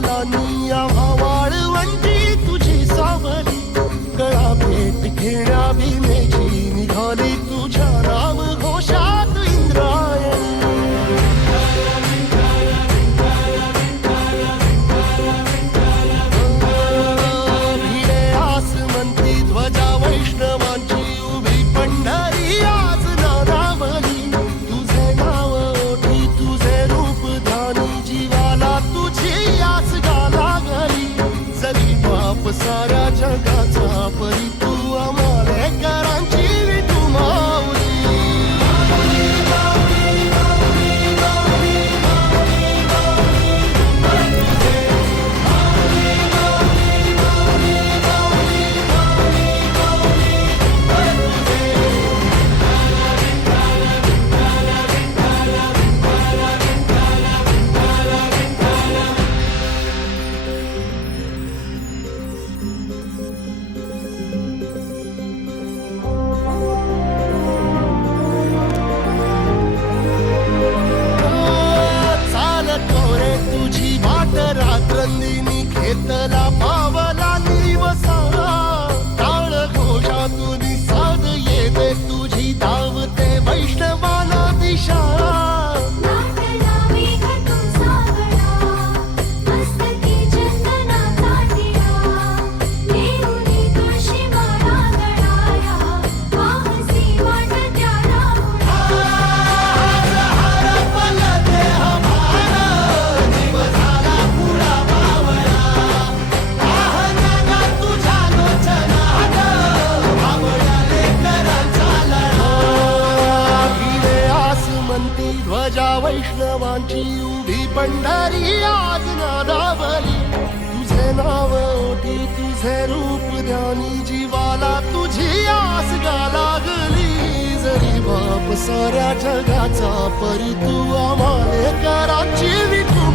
पावलांनी आम्हा वाळवंटी तुझी सावली गळा भेट घेण्या भीमेची निघाली तुझ्या नाम घोषात इंद्रायणी भिडे आसमंती ध्वजा वैष्णवांची उभी पंढरी आज नानावली तुझे नाव ओठी तुझे रूप ध्यानी जीवाला तुझी आस गाला गली जरी बाप साऱ्या जगाचा परी तू आमालेकरांची विठू माऊली तुझी वाट रात्रंदिनी घेतला पावला दिवसा टाळ घोषातून साध येते तुझी धावते वैष्णवाला दिशा ध्वजा वैष्णवांची उभी पंढरी आज नादावली तुझे नाव ओठी तुझे रूप ध्यानी जीवाला तुझी आस गाला गली जरी बाप साऱ्या जगाचा परी तू आम्हालेकरांची विठू